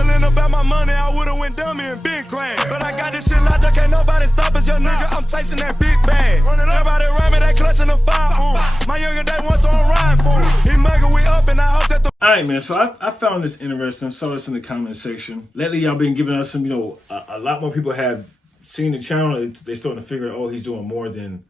Stumbling about my money, I would've went dummy and been crash. But I got this shit locked up, can't nobody stop us, young nigga. I'm chasing that big bag. Everybody around me, they clutching the fire. My younger day once on riding for him. He mugging we up, and I hope that the. Alright, man, so I found this interesting. Saw this in the comment section. Lately, y'all been giving us some, a lot more people have seen the channel. They starting to figure, he's doing more than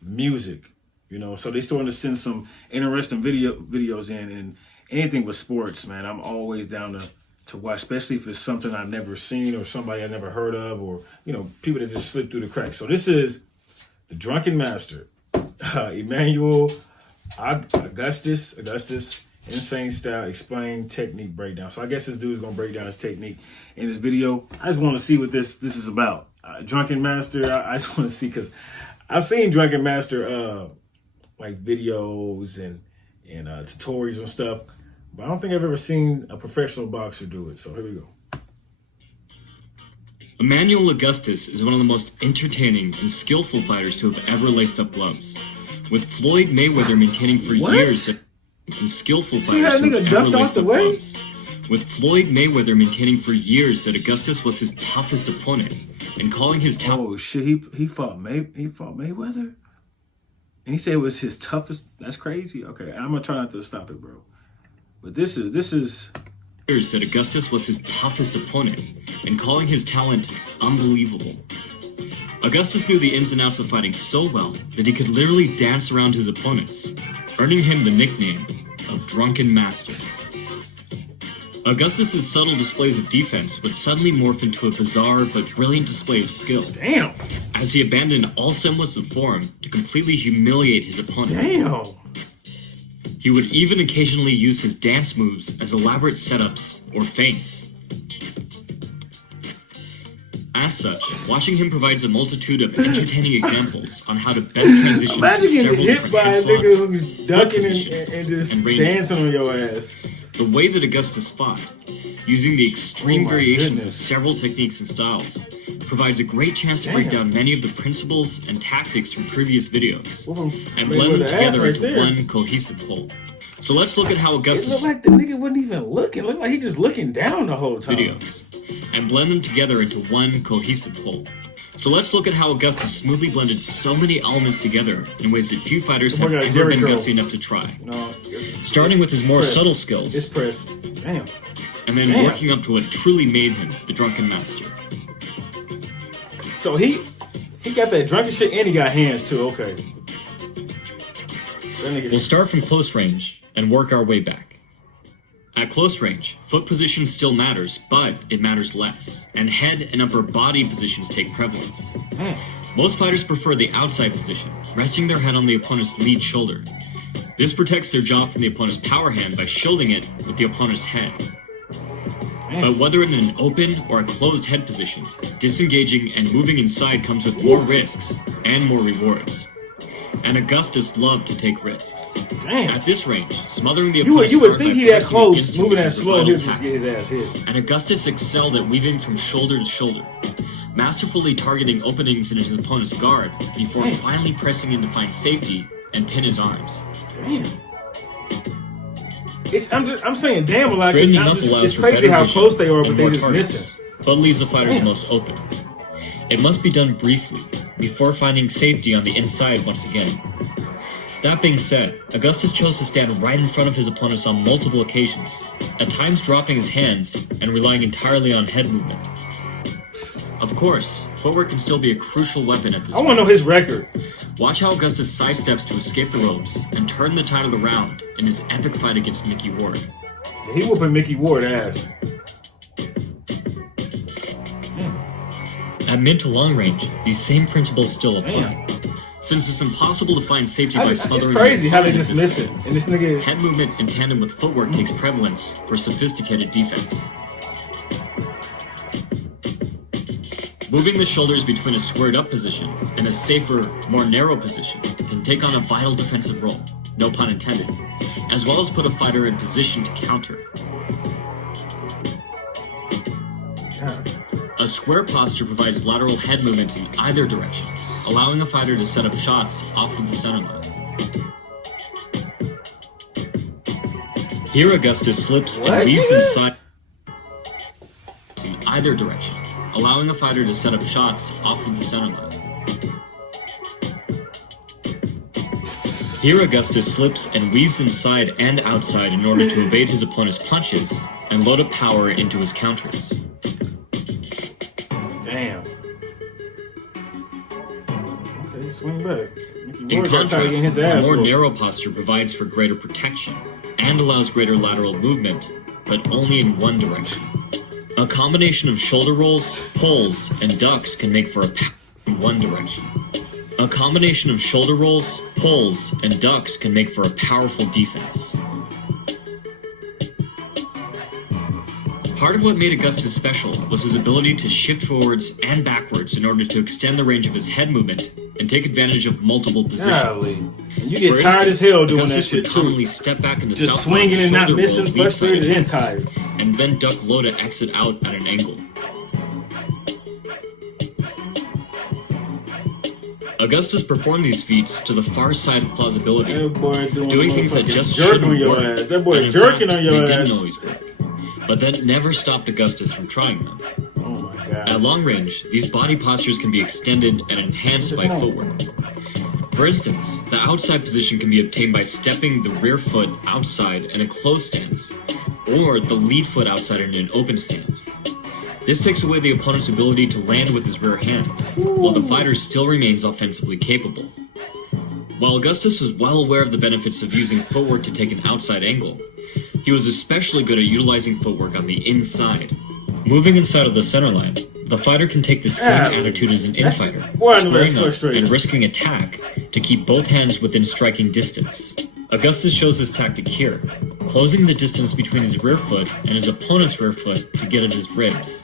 music, So they starting to send some interesting videos in, and anything with sports, man. I'm always down to watch, especially if it's something I've never seen or somebody I've never heard of, or people that just slip through the cracks. So this is the Drunken Master, Emanuel Augustus. Insane style, explain technique breakdown. So I guess this dude's gonna break down his technique in this video. I just want to see what this is about. Drunken Master. I just want to see, because I've seen Drunken Master like videos and tutorials and stuff, but I don't think I've ever seen a professional boxer do it. So here we go. Emanuel Augustus is one of the most entertaining and skillful fighters to have ever laced up gloves, with Floyd Mayweather maintaining for years that and skillful fighters to have ever laced up gloves. With Floyd Mayweather maintaining for years that Augustus was his toughest opponent and calling his Oh shit, he fought Mayweather? And he said it was his toughest. That's crazy. Okay, I'm gonna try not to stop it, bro. But this is years that Augustus was his toughest opponent and calling his talent unbelievable. Augustus knew the ins and outs of fighting so well that he could literally dance around his opponents, earning him the nickname of Drunken Master. Augustus's subtle displays of defense would suddenly morph into a bizarre but brilliant display of skill. Damn! As he abandoned all semblance of form to completely humiliate his opponent. Damn! He would even occasionally use his dance moves as elaborate setups or feints. As such, watching him provides a multitude of entertaining examples on how to best transition Imagine through getting several hit different by a head nigga slots, who's ducking positions, and just and ranges. dancing on your ass. The way that Augustus fought, using the extreme variations of goodness. several techniques and styles, provides a great chance to break down many of the principles and tactics from previous videos, and blend them together into one cohesive whole. So let's look at how It Augustus looked like the nigga wasn't even looking. It looked like he just looking down the whole time. videos, and blend them together into one cohesive whole. So let's look at how Augustus smoothly blended so many elements together in ways that few fighters have ever been gutsy enough to try. No, Starting with his more subtle skills, it's pressed. Damn. and then working up to what truly made him the Drunken Master. So he got that drunken shit and he got hands too. Okay. That nigga. We'll start from close range and work our way back. At close range, foot position still matters, but it matters less, and head and upper body positions take prevalence. Most fighters prefer the outside position, resting their head on the opponent's lead shoulder. This protects their jaw from the opponent's power hand by shielding it with the opponent's head. But whether in an open or a closed head position, disengaging and moving inside comes with more risks and more rewards. And Augustus loved to take risks. Damn. At this range, smothering the opponent's You would guard think by he that pressing close, against him moving that with slow, vital he'll just tactics. get his ass hit. And Augustus excelled at weaving from shoulder to shoulder, masterfully targeting openings in his opponent's guard before finally pressing in to find safety and pin his arms. Damn. I'm saying damn a lot. Straightening up allows It's for crazy better how vision close they are, and but they more just targets, missing. but leaves the fighter the most open. It must be done briefly, before finding safety on the inside once again. That being said, Augustus chose to stand right in front of his opponents on multiple occasions, at times dropping his hands and relying entirely on head movement. Of course, footwork can still be a crucial weapon at this I want to know his record. Watch how Augustus sidesteps to escape the ropes and turn the tide of the round in his epic fight against Mickey Ward. He whooping Mickey Ward ass. At mid to long range, these same principles still apply. Since it's impossible to find safety by smothering It's crazy how they the just opponent miss at it. this And this nigga. head movement in tandem with footwork takes prevalence for sophisticated defense. Moving the shoulders between a squared up position and a safer, more narrow position can take on a vital defensive role, no pun intended, as well as put a fighter in position to counter. A square posture provides lateral head movement in either direction, allowing a fighter to set up shots off of the center line. Here Augustus slips and weaves inside. either direction, allowing a fighter to set up shots off of the center line. Here Augustus slips and weaves inside and outside in order to evade his opponent's punches and load up power into his counters. Damn. Okay, swing better. In contrast, a more narrow posture provides for greater protection and allows greater lateral movement, but only in one direction. A combination of shoulder rolls, pulls, and ducks can make for a power in one direction. A combination of shoulder rolls, pulls, and ducks can make for a powerful defense. Part of what made Augustus special was his ability to shift forwards and backwards in order to extend the range of his head movement and take advantage of multiple positions. Golly. And you get tired as hell doing Augustus that shit would too. commonly step back into Just southpaw, swinging and not shoulder missing, roll, lead frustrated foot, and tired. and then duck low to exit out at an angle. Augustus performed these feats to the far side of plausibility, That boy doing things that just jerking shouldn't on your work. ass. That boy and in jerking fact, on your they ass. didn't always work. But that never stopped Augustus from trying them. Oh my god. At long range, these body postures can be extended and enhanced by footwork. For instance, the outside position can be obtained by stepping the rear foot outside in a closed stance, or the lead foot outside in an open stance. This takes away the opponent's ability to land with his rear hand, while the fighter still remains offensively capable. While Augustus was well aware of the benefits of using footwork to take an outside angle, he was especially good at utilizing footwork on the inside. Moving inside of the center line, the fighter can take the same attitude as an infighter, squaring up and risking attack to keep both hands within striking distance. Augustus shows this tactic here, closing the distance between his rear foot and his opponent's rear foot to get at his ribs.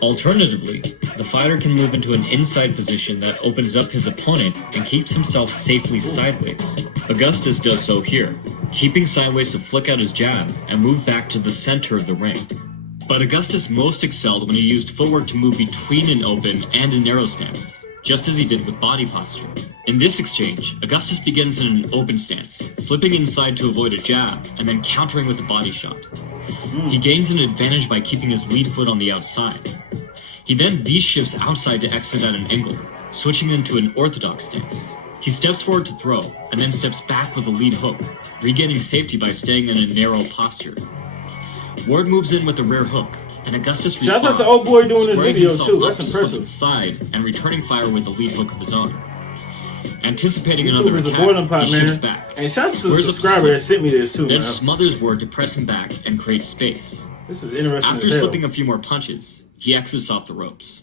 Alternatively, the fighter can move into an inside position that opens up his opponent and keeps himself safely sideways. Augustus does so here, keeping sideways to flick out his jab and move back to the center of the ring. But Augustus most excelled when he used footwork to move between an open and a narrow stance, just as he did with body posture. In this exchange, Augustus begins in an open stance, slipping inside to avoid a jab, and then countering with a body shot. He gains an advantage by keeping his lead foot on the outside. He then V-shifts outside to exit at an angle, switching into an orthodox stance. He steps forward to throw, and then steps back with a lead hook, regaining safety by staying in a narrow posture. Ward moves in with a rear hook, and Augustus responds, Shout out to old boy doing this squaring video himself too. up That's to slip impressive. inside and returning fire with a lead hook of his own. Anticipating YouTube another is a attack, boredom pot, he shifts man. back, And shout out to the squares up subscriber that slip, sent me this too, then man. smothers Ward to press him back and create space. This is interesting After as hell. slipping a few more punches, he exits off the ropes.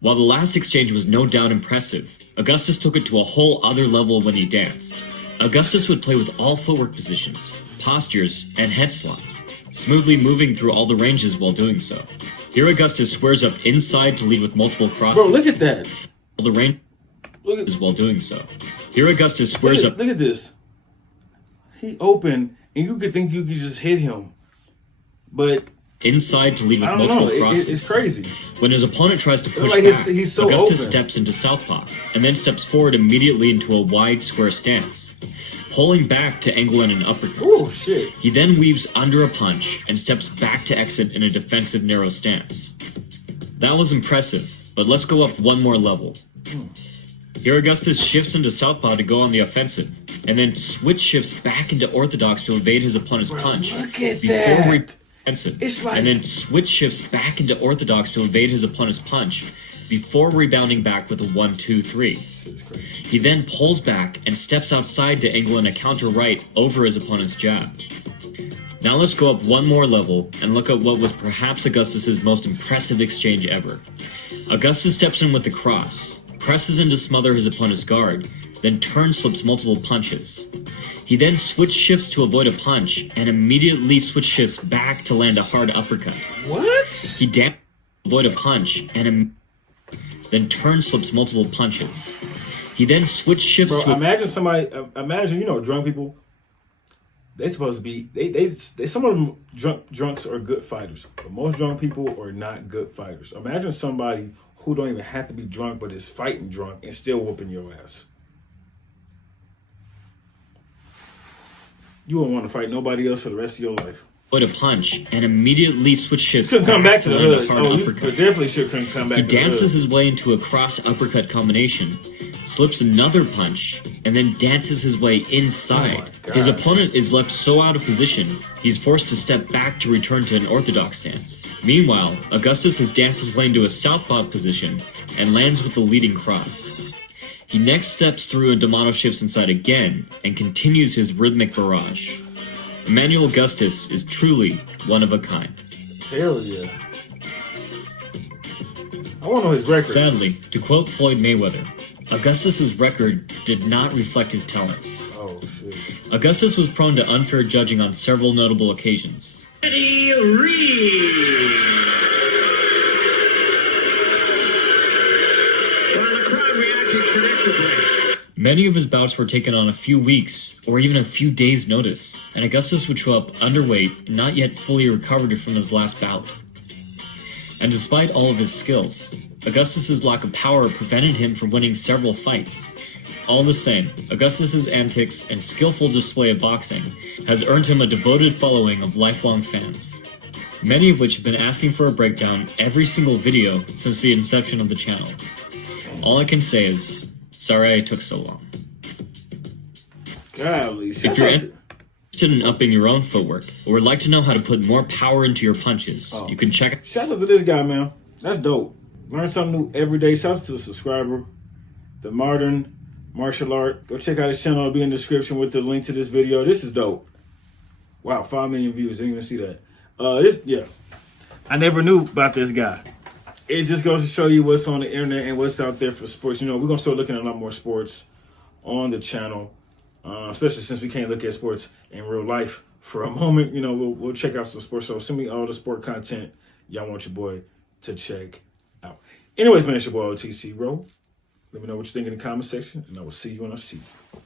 While the last exchange was no doubt impressive, Augustus took it to a whole other level when he danced. Augustus would play with all footwork positions, postures, and head slots, smoothly moving through all the ranges while doing so. Here Augustus squares up inside to lead with multiple crosses. Bro, look at that. All the ranges Look at, while doing so. Here Augustus squares up look at this. He opened, and you could think you could just hit him. But inside to lead with I don't multiple know. crosses. It's crazy. When his opponent tries to push like back, he's so Augustus open. steps into southpaw and then steps forward immediately into a wide square stance, pulling back to angle in an uppercut. Oh, shit. He then weaves under a punch and steps back to exit in a defensive narrow stance. That was impressive, but let's go up one more level. Here Augustus shifts into southpaw to go on the offensive, and then switch shifts back into orthodox to evade his opponent's punch. look at before that. defensive, It's like- and then switch shifts back into orthodox to evade his opponent's punch before rebounding back with a 1-2-3. He then pulls back and steps outside to angle in a counter right over his opponent's jab. Now let's go up one more level and look at what was perhaps Augustus's most impressive exchange ever. Augustus steps in with the cross, presses in to smother his opponent's guard, then turn slips multiple punches. He then switch shifts to avoid a punch and immediately switch shifts back to land a hard uppercut. What? He to avoid a punch and then turn slips multiple punches. He then switch shifts Bro, to imagine somebody, imagine, drunk people. They supposed to be, they some of them drunks are good fighters, but most drunk people are not good fighters. Imagine somebody who don't even have to be drunk, but is fighting drunk and still whooping your ass. You won't want to fight nobody else for the rest of your life. a punch and immediately switch shifts Couldn't come back to the land a hood. hard Oh, he uppercut. definitely should couldn't come back He to the hood. dances his way into a cross uppercut combination, slips another punch, and then dances his way inside. Oh His opponent is left so out of position, he's forced to step back to return to an orthodox stance. Meanwhile, Augustus has danced his way into a southpaw position and lands with the leading cross. He next steps through and D'Amato shifts inside again and continues his rhythmic barrage. Emanuel Augustus is truly one of a kind. Hell yeah. I want to know his record. Sadly, to quote Floyd Mayweather, Augustus's record did not reflect his talents. Oh, shit. Augustus was prone to unfair judging on several notable occasions. Eddie Reed. While the crowd reacted predictably. Many of his bouts were taken on a few weeks or even a few days' notice, and Augustus would show up underweight, not yet fully recovered from his last bout. And despite all of his skills, Augustus's lack of power prevented him from winning several fights. All the same, Augustus's antics and skillful display of boxing has earned him a devoted following of lifelong fans, many of which have been asking for a breakdown every single video since the inception of the channel. All I can say is, sorry I took so long. Golly. If you're interested in upping your own footwork or would like to know how to put more power into your punches, you can check Shout out to this guy, man. That's dope. Learn something new every day. Shout out to the subscriber. The Modern Martial Art. Go check out his channel. It'll be in the description with the link to this video. This is dope. Wow, 5 million views. Didn't even see that. I never knew about this guy. It just goes to show you what's on the internet and what's out there for sports. You know, we're going to start looking at a lot more sports on the channel, especially since we can't look at sports in real life for a moment. You know, we'll check out some sports. So send me all the sport content y'all want your boy to check out. Anyways, man, it's your boy OTC Row. Let me know what you think in the comment section, and I will see you when I see you.